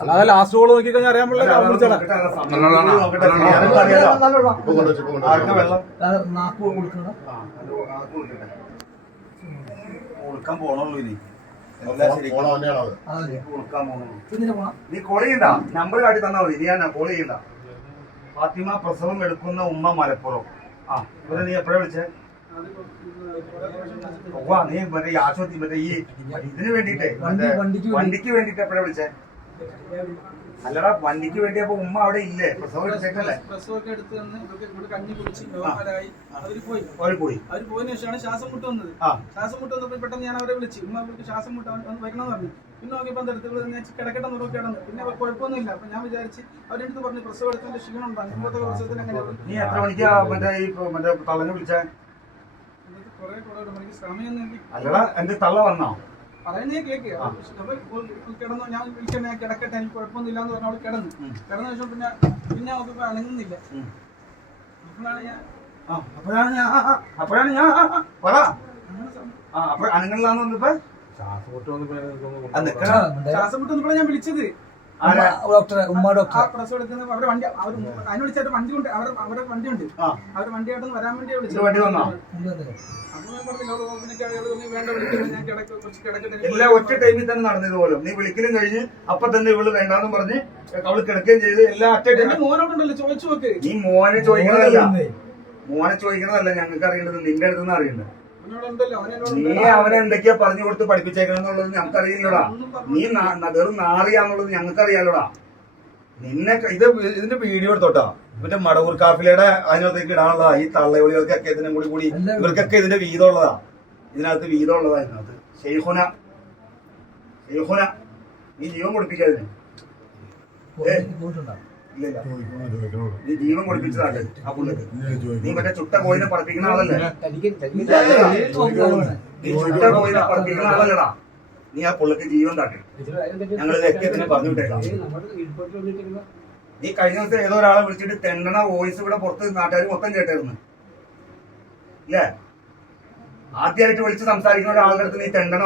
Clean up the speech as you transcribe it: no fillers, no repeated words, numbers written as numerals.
അല്ലാതെ last goal നോക്കി കഴിഞ്ഞാൽ അറിയാൻ പറ്റില്ല. നീ കോൾ ചെയ്യണ്ട, നമ്പർ കാട്ടി തന്നാ മതി. നീ കോൾ ചെയ്യണ്ട. ഫാത്തിമ പ്രസവം എടുക്കുന്ന ഉമ്മ മലപ്പുറം. ആ ഇവരെ നീ എപ്പോഴാ വിളിച്ചേ? നീ മറ്റേ ഈ ആശുപത്രി മറ്റേ ഈ ഇതിന് വേണ്ടിട്ടേ വണ്ടിക്ക് വേണ്ടിട്ട് എപ്പോഴാ വിളിച്ചേ? അല്ലടാ, വണ്ടിക്ക് വേണ്ടി. അപ്പൊ ഉമ്മ അവിടെ ഇല്ലേ? പ്രസവം എടുത്തേക്കല്ലേ? പ്രസവമൊക്കെ എടുത്ത് കഞ്ഞി കുടിച്ച് അവര് പോയി. അവര് പോയതിനു ശേഷമാണ് ശ്വാസം മുട്ട് വന്നത്. ശ്വാസം മുട്ട് വന്നപ്പോൾ പെട്ടെന്ന് ഞാൻ അവരെ വിളിച്ചു. ഉമ്മ അവർക്ക് ശ്വാസം മുട്ട് വരണമെന്ന് പറഞ്ഞു. പിന്നെ നോക്കിയപ്പോൾ എന്തെടുത്ത് ഞാൻ കിടക്കട്ടെ നോക്കി കിടന്നു. പിന്നെ കുഴപ്പമൊന്നുമില്ല. അപ്പൊ ഞാൻ വിചാരിച്ച് അവരെടുത്ത് പറഞ്ഞു പ്രസവം എടുത്തതിന്റെ ക്ഷീണം ഉണ്ടാകും. ഇപ്പോഴത്തെ പ്രസവത്തിന് അങ്ങനെ. നീ എത്ര മണിക്കാ മറ്റേ തള്ളനെ വിളിച്ചേ? കുറെ മണിക്ക് സമയം. അല്ലടാ, എന്റെ തള്ള വന്നോ? പറയുന്നേ കേക്ക്. കിടന്നു. ഞാൻ വിളിക്കാൻ ഞാൻ കിടക്കട്ടെ, എനിക്ക് കുഴപ്പമൊന്നുമില്ല എന്ന് പറഞ്ഞ അവള് കിടന്നു. കിടന്ന ശേഷം പിന്നെ അവർക്ക് അനങ്ങുന്നില്ല. അപ്പോഴാണ് ഞാൻ അപ്പൊ അനങ്ങളിലാന്ന് വന്നപ്പോ ശ്വാസം മുട്ട് വന്നപ്പോഴാണ് ഞാൻ വിളിച്ചത്. പ്രസവം എടുക്കുന്ന അവരുടെ വണ്ടി അതിന് വിളിച്ചായിട്ട് വണ്ടി കൊണ്ട് അവരുടെ വണ്ടി ഉണ്ട്. അവരുടെ വണ്ടിയായിട്ടൊന്ന് വരാൻ വേണ്ടി വിളിച്ചത്. എല്ലാം ഒറ്റ ടൈമിൽ തന്നെ നടന്നത് പോലും. നീ വിളിക്കലും കഴിഞ്ഞ് അപ്പൊ തന്നെ ഇവള് വേണ്ടാന്ന് പറഞ്ഞ് അവള് കിടക്കുകയും ചെയ്ത് എല്ലാം ഒറ്റ ടൈം. മോനോട്ടുണ്ടല്ലോ, ചോദിച്ചു നോക്ക്. നീ മോനെ ചോദിക്കണതല്ല ഞങ്ങൾക്ക് അറിയേണ്ടത്, നിന്റെ അടുത്തുനിന്ന് അറിയേണ്ടത്. നീ അവനെ എന്തൊക്കെയാ പറഞ്ഞു കൊടുത്ത് പഠിപ്പിച്ചേക്കണെന്നുള്ളത് ഞങ്ങൾക്ക് അറിയില്ലടാ. നീ വെറും നാറിയാന്നുള്ളത് ഞങ്ങൾക്ക് അറിയാലോടാ. നിന്നെ ഇതിന്റെ വീഡിയോ എടുത്തോട്ടാ. ഇവന്റെ മടവൂർ കാഫിലയുടെ അതിനകത്തേക്ക് ഇടാനുള്ളതാ. ഈ തള്ളയൊളികൾക്കൊക്കെ ഇതിനും കൂടി ഇവർക്കൊക്കെ ഇതിന്റെ വീതമുള്ളതാ. ഇതിനകത്ത് വീതമുള്ളതാ. ഇതിനകത്ത് ഷെയ്ഖുന നീ ജീവൻ കൊടുപ്പിക്കാതിന്. ഇല്ല, നീ ജീവൻ കൊടുപ്പിച്ചതാട്ടെ ആ പുള്ളിക്ക്. നീ മറ്റേ ചുട്ട കോയിനെ പറപ്പിക്കുന്ന ആളല്ലേ? നീ ചുട്ട കോയിനെ പറപ്പിക്കുന്ന ആളല്ലടാ. നീ ആ പുള്ളിക്ക് ജീവൻ താട്ടെ. ഞങ്ങളിതൊക്കെ തന്നെ പറഞ്ഞു വിട്ടേക്കാം. നീ കഴിഞ്ഞ ദിവസം ഏതോ ഒരാളെ വിളിച്ചിട്ട് തെണ്ടണ വോയിസ് ഇവിടെ പുറത്ത് നാട്ടുകാർ മൊത്തം കേട്ടായിരുന്നു ഇല്ലേ? ആദ്യമായിട്ട് വിളിച്ച് സംസാരിക്കുന്ന ഒരാളുടെ അടുത്ത് നീ തെണ്ടണ